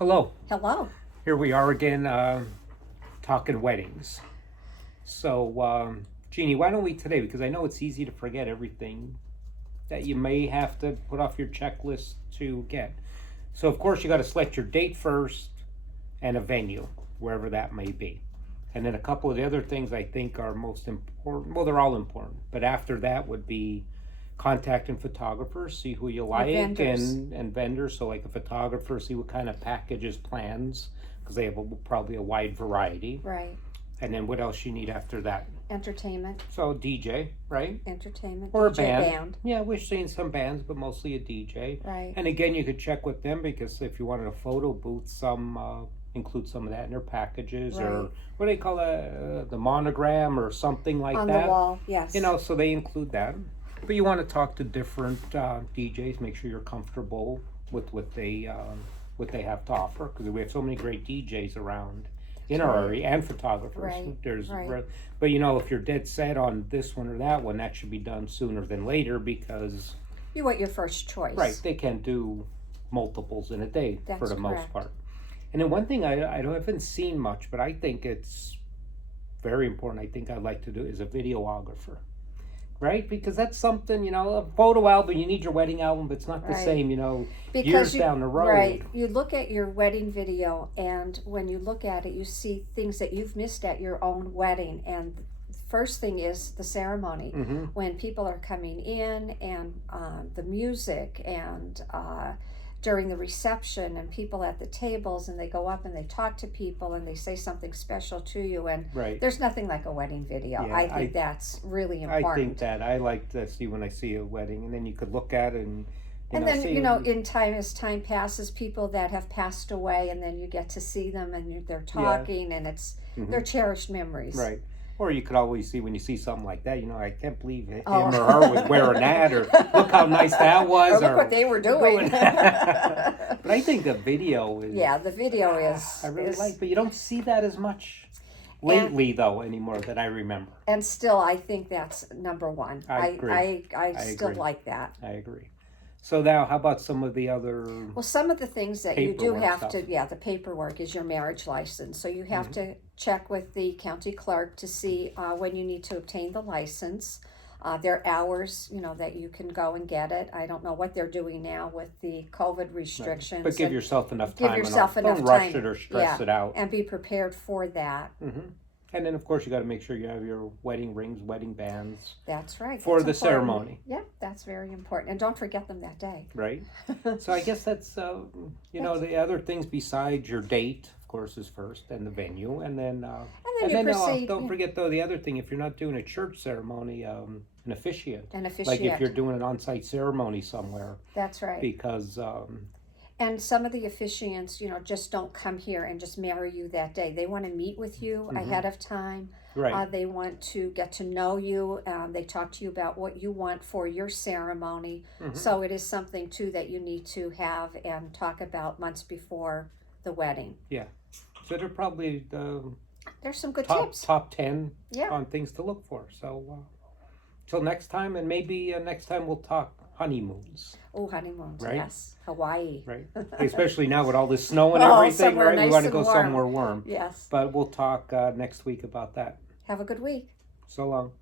Hello. Hello. Here we are again talking weddings. So, Jeannie, why don't we today? Because I know it's easy to forget everything that you may have to put off your checklist to get. So, of course, you got to select your date first and a venue, wherever that may be. And then a couple of the other things I think are most important. Well, they're all important. But after that would be contacting photographers, see who you like, and vendors. So like a photographer, see what kind of packages, plans, because they have probably a wide variety. Right. And then what else you need after that? Entertainment. So DJ, right? Entertainment. Or DJ a band. Yeah, we're seeing some bands, but mostly a DJ. Right. And again, you could check with them because if you wanted a photo booth, some include some of that in their packages, Right. or what do they call it, the monogram or something like On that. the wall, yes. You know, so they include that. But you want to talk to different DJs, make sure you're comfortable with what they have to offer, because we have so many great DJs around in our area and photographers. Right. But you know, if you're dead set on this one or that one, that should be done sooner than later, because you want your first choice. Right, they can't do multiples in a day. That's for the correct. most part. And then one thing I haven't seen much, but I think it's very important. I think I'd like to do is a videographer. Right? Because that's something, you know, a photo album, you need your wedding album, but it's not the same, you know, years down the road. Right. You look at your wedding video, and when you look at it, you see things that you've missed at your own wedding. And the first thing is the ceremony, when people are coming in, and the music, and during the reception, and people at the tables, and they go up and they talk to people and they say something special to you, and there's nothing like a wedding video. Yeah, I think that's really important. I think that I like to see when I see a wedding, and then you could look at it and in time, as time passes, people that have passed away, and then you get to see them, and they're talking, and it's they're cherished memories. Right. Or you could always see when you see something like that, you know, I can't believe him or her was wearing that, or look how nice that was, or look what they were doing. But I think the video is... Yeah, the video is... I really like, but you don't see that as much lately, though, anymore, that I remember. And still, I think that's number one. I agree. I still like that. I agree. So now, how about some of the other... Well, some of the things that you do have stuff. the paperwork is your marriage license. So you have to check with the county clerk to see when you need to obtain the license. There are hours, you know, that you can go and get it. I don't know what they're doing now with the COVID restrictions. But give yourself enough time. Don't rush it or stress it out. And be prepared for that. And then, of course, you got to make sure you have your wedding rings, wedding bands. That's right. For the ceremony. Yeah, that's very important. And don't forget them that day. Right. So I guess that's, you know, the other things besides your date, of course, is first, and the venue. And then proceed. Don't forget, though, the other thing, if you're not doing a church ceremony, an officiant. An officiant. Like if you're doing an on-site ceremony somewhere. That's right. Because... and some of the officiants, you know, just don't come here and just marry you that day. They want to meet with you ahead of time. Right. They want to get to know you. They talk to you about what you want for your ceremony. So it is something, too, that you need to have and talk about months before the wedding. Yeah. So they're probably there's some good tips. Top 10 on things to look for. So till next time, and maybe next time we'll talk honeymoons. Oh, honeymoons, right? Yes. Hawaii. Right. Especially now with all this snow and everything, right? Nice, we want to go warm. somewhere warm. Yes. But we'll talk next week about that. Have a good week. So long.